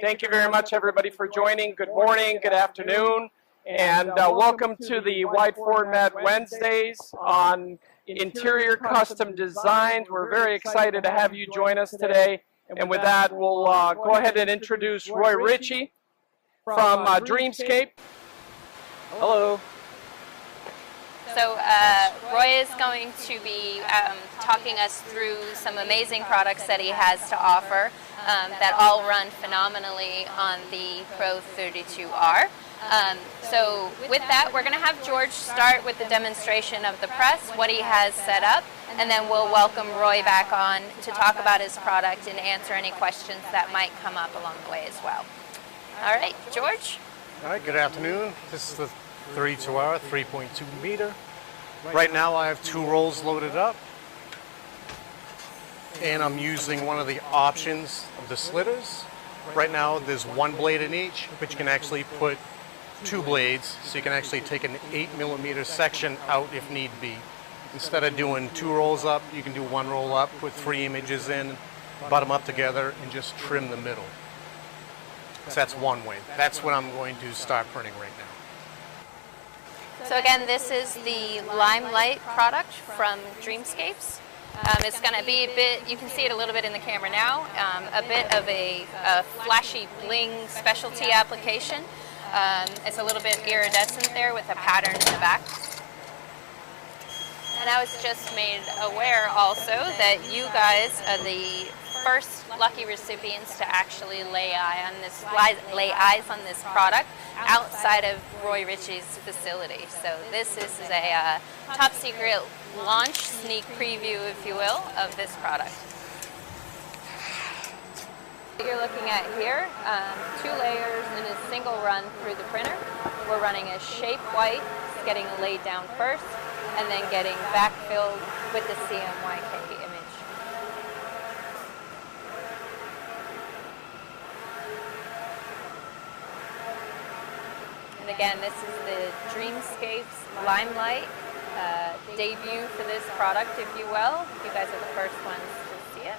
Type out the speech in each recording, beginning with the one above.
Thank you very much, everybody, for joining. Good morning, good afternoon, and welcome to the Wide Format Wednesdays on Interior Custom Designs. We're very excited to have you join us today. And with that, we'll go ahead and introduce Roy Ritchie from Dreamscape. Hello. So Roy is going to be talking us through some amazing products that he has to offer that all run phenomenally on the Pro 32R. So with that, we're going to have George start with the demonstration of the press, what he has set up, and then we'll welcome Roy back on to talk about his product and answer any questions that might come up along the way as well. All right, George? All right, good afternoon. This is the 32R, 3.2 meter. Right now I have 2 rolls loaded up, and I'm using one of the options of the slitters. Right now there's 1 blade in each, but you can actually put 2 blades, so you can actually take an 8mm section out if need be. Instead of doing 2 rolls up, you can do 1 roll up, put 3 images in, butt them up together, and just trim the middle. So that's one way. That's what I'm going to start printing right now. So again, this is the Limelight product from Dreamscapes. It's going to be a bit, you can see it a little bit in the camera now, a bit of a flashy bling specialty application. It's a little bit iridescent there with a pattern in the back. And I was just made aware also that you guys are the first lucky recipients to actually lay eyes on this product outside of Roy Ritchie's facility. So this is a top secret launch sneak preview, if you will, of this product. What you're looking at here, 2 layers in a single run through the printer. We're running a shape white, getting laid down first, and then getting backfilled with the CMYK image. And again, this is the Dreamscapes Limelight debut for this product, if you will. You guys are the first ones to see it.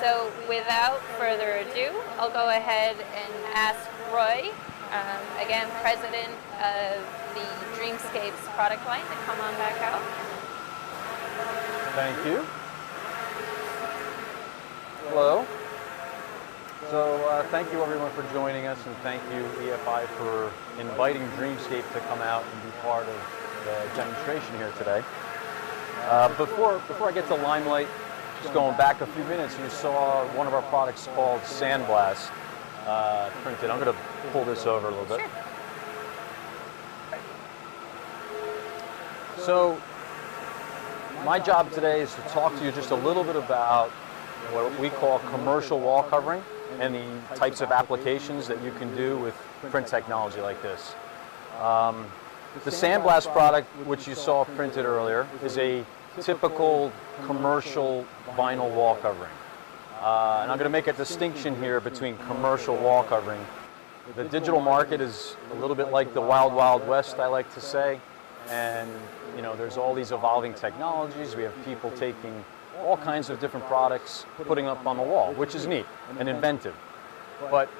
So without further ado, I'll go ahead and ask Roy, again, president of the Dreamscapes product line, to come on back out. Thank you. Hello. So thank you everyone for joining us, and thank you EFI for inviting Dreamscape to come out and be part of the demonstration here today. Before I get to Limelight, just going back a few minutes, you saw one of our products called Sandblast printed. I'm going to pull this over a little bit. Sure. So my job today is to talk to you just a little bit about what we call commercial wall covering and the types of applications that you can do with print technology like this. The Sandblast product, which you saw printed earlier, is a typical commercial vinyl wall covering. And I'm going to make a distinction here between commercial wall covering. The digital market is a little bit like the wild, wild west, I like to say. And you know, there's all these evolving technologies. We have people taking all kinds of different products, putting up on the wall, which is neat and inventive. But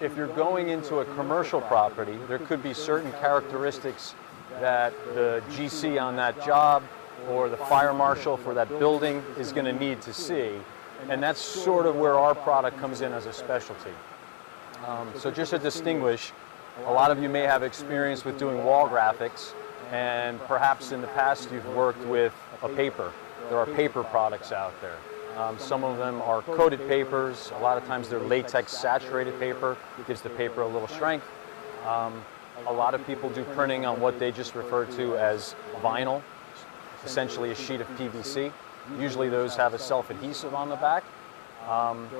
if you're going into a commercial property, there could be certain characteristics that the GC on that job or the fire marshal for that building is going to need to see. And that's sort of where our product comes in as a specialty. So just to distinguish, a lot of you may have experience with doing wall graphics, and perhaps in the past you've worked with a paper. There are paper products out there. Some of them are coated papers. A lot of times they're latex saturated paper. It gives the paper a little strength. A lot of people do printing on what they just refer to as vinyl, essentially a sheet of PVC. Usually those have a self-adhesive on the back.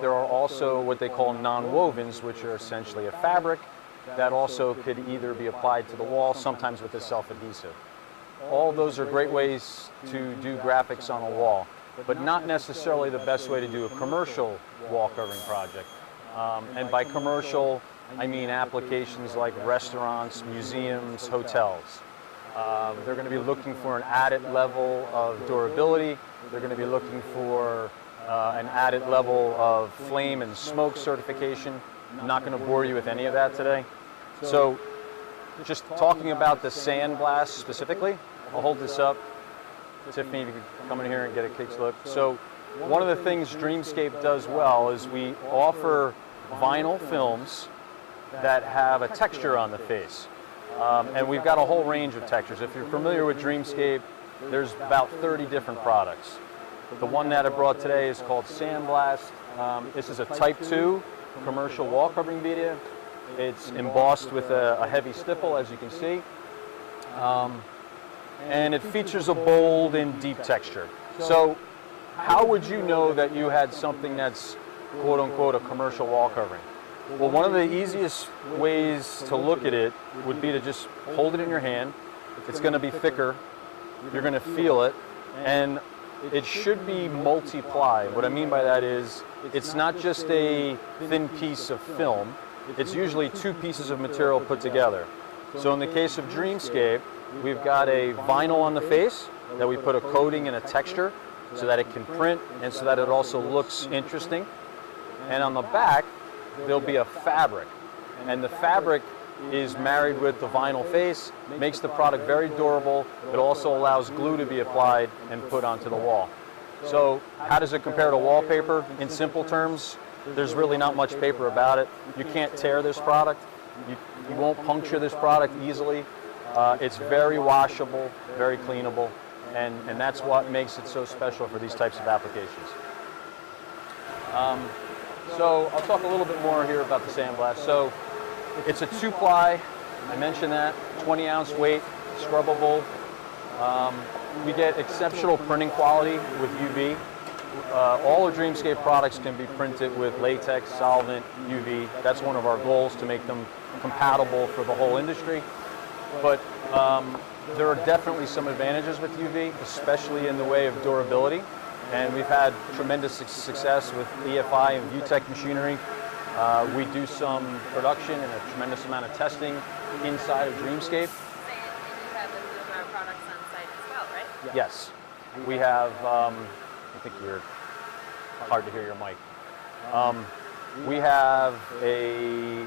There are also what they call non-wovens, which are essentially a fabric that also could either be applied to the wall, sometimes with a self-adhesive. All those are great ways to do graphics on a wall, but not necessarily the best way to do a commercial wall covering project. And by commercial, I mean applications like restaurants, museums, hotels. They're going to be looking for an added level of durability. They're going to be looking for an added level of flame and smoke certification. I'm not going to bore you with any of that today. So just talking about the sandblast specifically, I'll hold this up. Tiffany, if you could come in here and get a case look. So one of the things Dreamscape does well is we offer vinyl films that have a texture on the face. And we've got a whole range of textures. If you're familiar with Dreamscape, there's about 30 different products. The one that I brought today is called Sandblast. This is a Type 2 commercial wall covering media. It's embossed with a heavy stipple, as you can see. And it features a bold and deep texture. So how would you know that you had something that's quote unquote a commercial wall covering? Well, one of the easiest ways to look at it would be to just hold it in your hand. It's going to be thicker. You're going to feel it. And it should be multi-ply. What I mean by that is it's not just a thin piece of film. It's usually two pieces of material put together. So in the case of Dreamscape, we've got a vinyl on the face that we put a coating and a texture so that it can print and so that it also looks interesting. And on the back, there'll be a fabric. And the fabric is married with the vinyl face, makes the product very durable. It also allows glue to be applied and put onto the wall. So how does it compare to wallpaper? In simple terms, there's really not much paper about it. You can't tear this product. You won't puncture this product easily. It's very washable, very cleanable, and that's what makes it so special for these types of applications. So I'll talk a little bit more here about the Sandblast. So it's a 2-ply, I mentioned that, 20-ounce weight, scrubbable. We get exceptional printing quality with UV. All of Dreamscape products can be printed with latex, solvent, UV. That's one of our goals, to make them compatible for the whole industry. But there are definitely some advantages with UV, especially in the way of durability. And we've had tremendous success with EFI and ViewTech machinery. We do some production and a tremendous amount of testing inside of Dreamscape. And you have a few of our products on site as well, right? Yes. We have, I think you're hard to hear your mic. We have a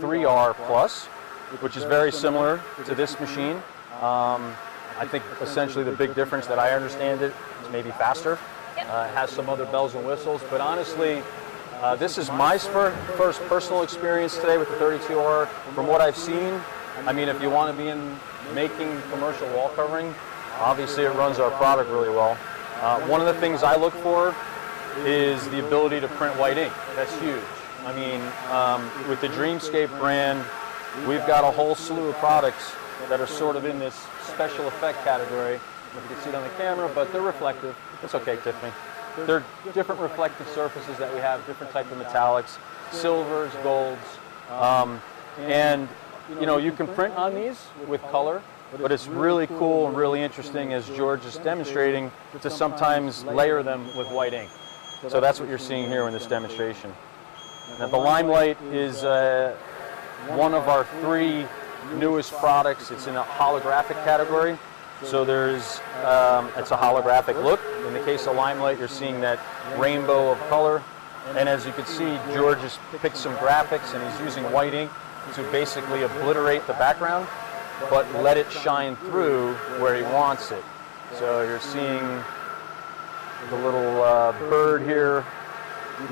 3R Plus, which is very similar to this machine. I think essentially the big difference that I understand it is maybe faster. It has some other bells and whistles, but honestly, this is my first personal experience today with the 32R. From what I've seen, I mean, if you want to be in making commercial wall covering, obviously it runs our product really well. One of the things I look for is the ability to print white ink. That's huge. I mean, with the Dreamscape brand, we've got a whole slew of products that are sort of in this special effect category. You can see it on the camera, but they're reflective. It's okay, Tiffany. They're different reflective surfaces that we have, different type of metallics, silvers, golds. And you know, you can print on these with color, but it's really cool and really interesting, as George is demonstrating, to sometimes layer them with white ink. So that's what you're seeing here in this demonstration. Now, the Limelight is one of our 3 newest products. It's in a holographic category. So there's, it's a holographic look. In the case of Limelight, you're seeing that rainbow of color. And as you can see, George has picked some graphics and he's using white ink to basically obliterate the background, but let it shine through where he wants it. So you're seeing the little bird here.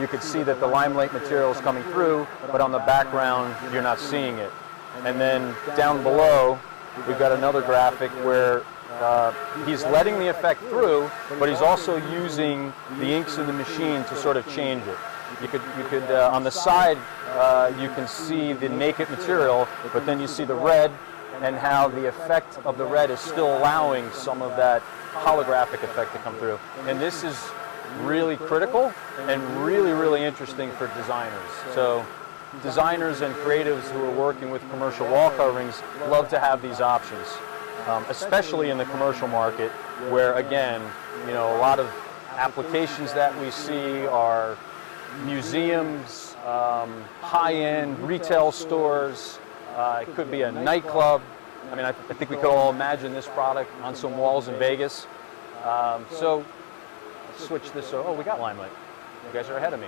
You can see that the Limelight material is coming through, but on the background, you're not seeing it. And then down below, we've got another graphic where he's letting the effect through, but he's also using the inks in the machine to sort of change it. You could on the side, you can see the naked material, but then you see the red and how the effect of the red is still allowing some of that holographic effect to come through. And this is really critical and really, really interesting for designers. So designers and creatives who are working with commercial wall coverings love to have these options, especially in the commercial market, where again, you know, a lot of applications that we see are museums, high-end retail stores, it could be a nightclub. I mean, I think we could all imagine this product on some walls in Vegas. So let's switch this. Oh, we got Limelight. You guys are ahead of me.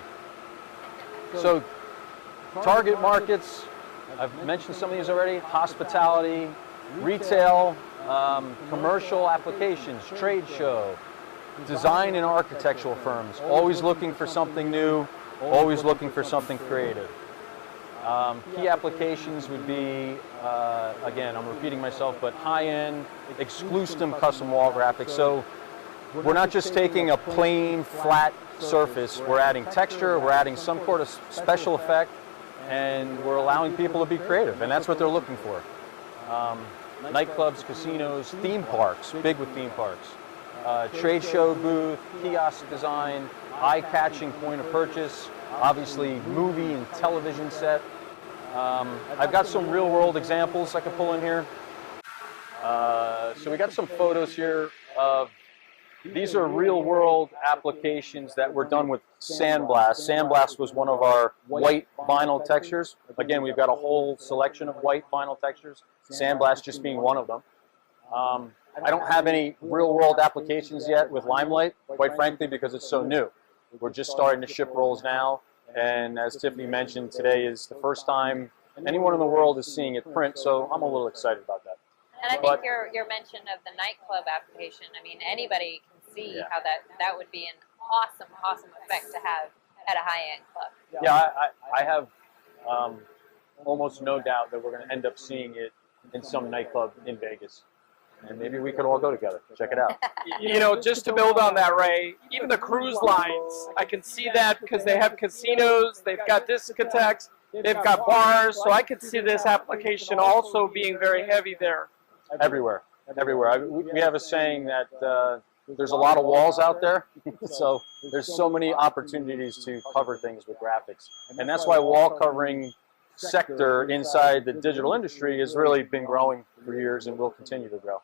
So target markets, I've mentioned some of these already: hospitality, retail, commercial applications, trade show, design and architectural firms, always looking for something new, always looking for something creative. Key applications would be, again, I'm repeating myself, but high-end, exclusive custom wall graphics. So we're not just taking a plain, flat surface. We're adding texture, we're adding some sort of special effect, and we're allowing people to be creative, and that's what they're looking for. Nightclubs, casinos, theme parks, big with theme parks. Trade show booth, kiosk design, eye-catching point of purchase, obviously movie and television set. I've got some real-world examples I could pull in here. So we got some photos here of, these are real-world applications that were done with sandblast. Sandblast was one of our white vinyl textures. Again, we've got a whole selection of white vinyl textures, sandblast just being one of them. I don't have any real-world applications yet with Limelight, quite frankly, because it's so new. We're just starting to ship rolls now, and as Tiffany mentioned, today is the first time anyone in the world is seeing it print, so I'm a little excited about that. And I think your mention of the nightclub application, I mean, anybody can see how that would be an awesome effect to have at a high-end club. Yeah, I have almost no doubt that we're going to end up seeing it in some nightclub in Vegas. And maybe we could all go together. Check it out. You know, just to build on that, Ray, even the cruise lines, I can see that because they have casinos, they've got discotheques, they've got bars, so I could see this application also being very heavy there. Everywhere, everywhere. We have a saying that there's a lot of walls out there, so there's so many opportunities to cover things with graphics. And that's why wall covering sector inside the digital industry has really been growing for years and will continue to grow.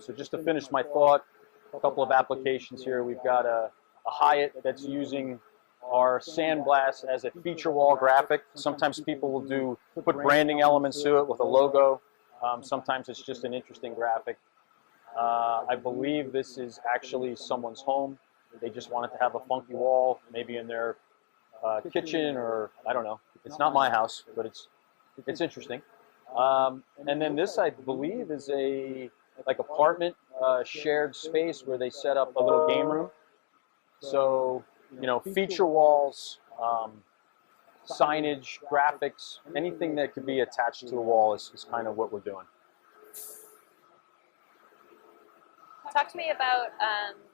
So just to finish my thought, a couple of applications here. We've got a Hyatt that's using our sandblast as a feature wall graphic. Sometimes people will put branding elements to it with a logo. Sometimes it's just an interesting graphic. I believe this is actually someone's home. They just wanted to have a funky wall, maybe in their kitchen, or I don't know. It's not my house, but it's interesting. And then this, I believe, is a apartment shared space where they set up a little game room. So, you know, feature walls, signage, graphics, anything that could be attached to a wall is kind of what we're doing. Talk to me about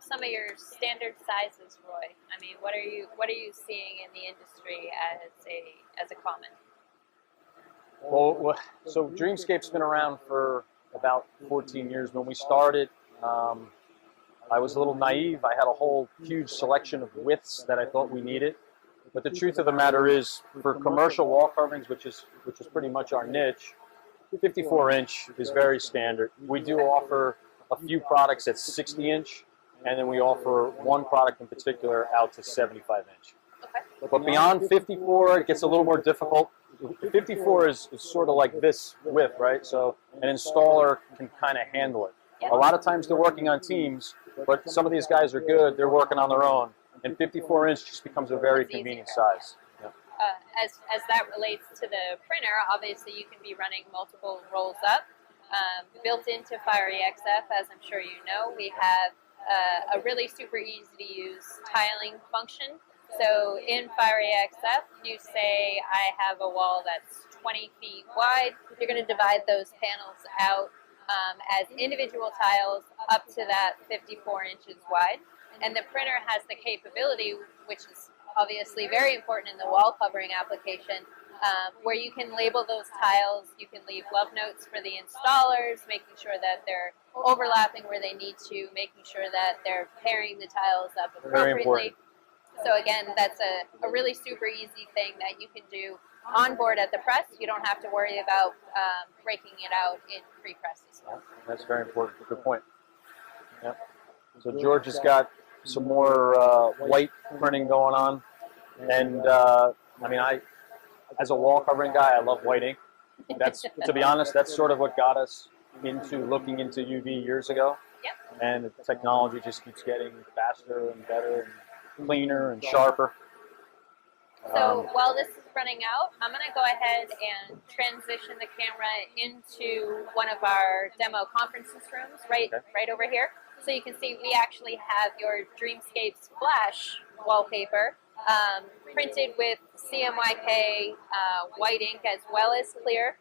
some of your standard sizes, Roy. I mean, what are you seeing in the industry as a common? Well, so Dreamscape's been around for about 14 years. When we started, I was a little naive. I had a whole huge selection of widths that I thought we needed. But the truth of the matter is, for commercial wall coverings, which is pretty much our niche, 54-inch is very standard. We do offer a few products at 60-inch, and then we offer one product in particular out to 75-inch. Okay. But beyond 54, it gets a little more difficult. 54 is sort of like this width, right? So an installer can kind of handle it. Yeah. A lot of times they're working on teams, but some of these guys are good. They're working on their own. And 54-inch just becomes a very convenient size. Yeah. As that relates to the printer, obviously you can be running multiple rolls up. Built into FireEXF, as I'm sure you know, we have a really super easy to use tiling function. So in FireEXF, you say I have a wall that's 20 feet wide. You're going to divide those panels out as individual tiles up to that 54 inches wide. And the printer has the capability, which is obviously very important in the wall covering application, where you can label those tiles, you can leave love notes for the installers, making sure that they're overlapping where they need to, making sure that they're pairing the tiles up appropriately. So again, that's a really super easy thing that you can do on board at the press. You don't have to worry about breaking it out in pre-press as well. That's very important. Good point. Yep. So George has got some more white printing going on. And I mean, as a wall covering guy, I love white ink. That's, to be honest, that's sort of what got us into looking into UV years ago. Yep. And the technology just keeps getting faster and better and cleaner and sharper. So while this is running out, I'm going to go ahead and transition the camera into one of our demo conferences rooms right over here. So you can see we actually have your Dreamscape's Flash wallpaper printed with CMYK white ink as well as clear.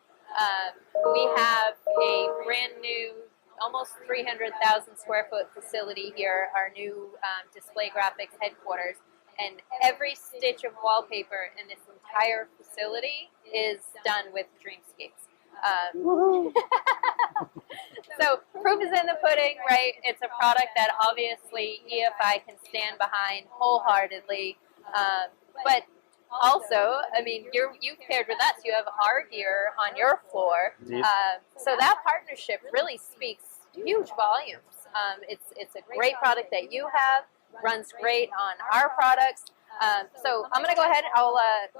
We have a brand new, almost 300,000 square foot facility here, our new display graphics headquarters. And every stitch of wallpaper in this entire facility is done with Dreamscapes. So proof is in the pudding, right? It's a product that obviously EFI can stand behind wholeheartedly. But also, I mean, you've paired with us. You have our gear on your floor. So that partnership really speaks huge volumes. It's a great product that you have. Runs great on our products. So I'm going to go ahead. I'll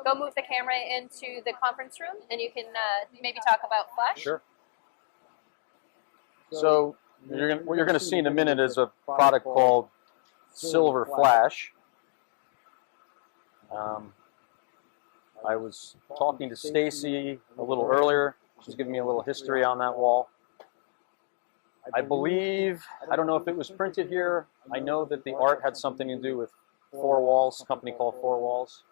go move the camera into the conference room, and you can maybe talk about Flash. Sure. So what you're going to see in a minute is a product called Silver Flash. I was talking to Stacy a little earlier. She's giving me a little history on that wall. I believe, I don't know if it was printed here. I know that the art had something to do with Four Walls, a company called Four Walls.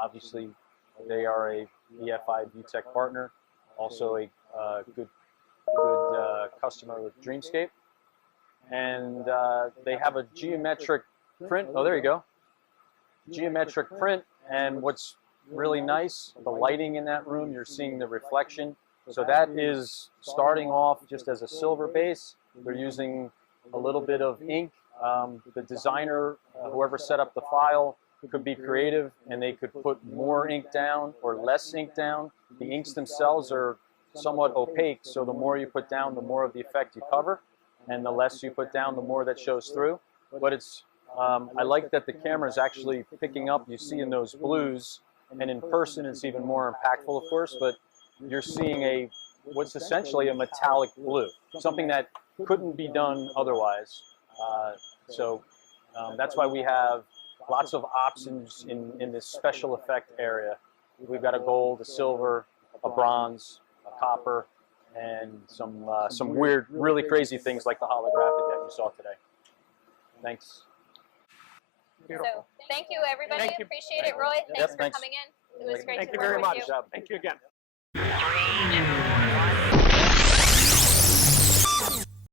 Obviously, they are a EFI VTech partner, also a good customer with Dreamscape. And they have a geometric print. Oh, there you go. Geometric print. And what's really nice, the lighting in that room, you're seeing the reflection. So that is starting off just as a silver base. They're using a little bit of ink. The designer, whoever set up the file, could be creative and they could put more ink down or less ink down. The inks themselves are somewhat opaque, so the more you put down, the more of the effect you cover, and the less you put down, the more that shows through. But it's, I like that the camera is actually picking up, you see in those blues, and in person it's even more impactful, of course, but you're seeing what's essentially a metallic blue, something that couldn't be done otherwise. So that's why we have lots of options in this special effect area. We've got a gold, a silver, a bronze, a copper, and some weird, really crazy things like the holographic that you saw today. Thanks. Beautiful. So thank you, everybody. Thank you. Appreciate it, Roy. Thanks for thanks. coming in. It was great Thank to you work very with much. you. Thank you again.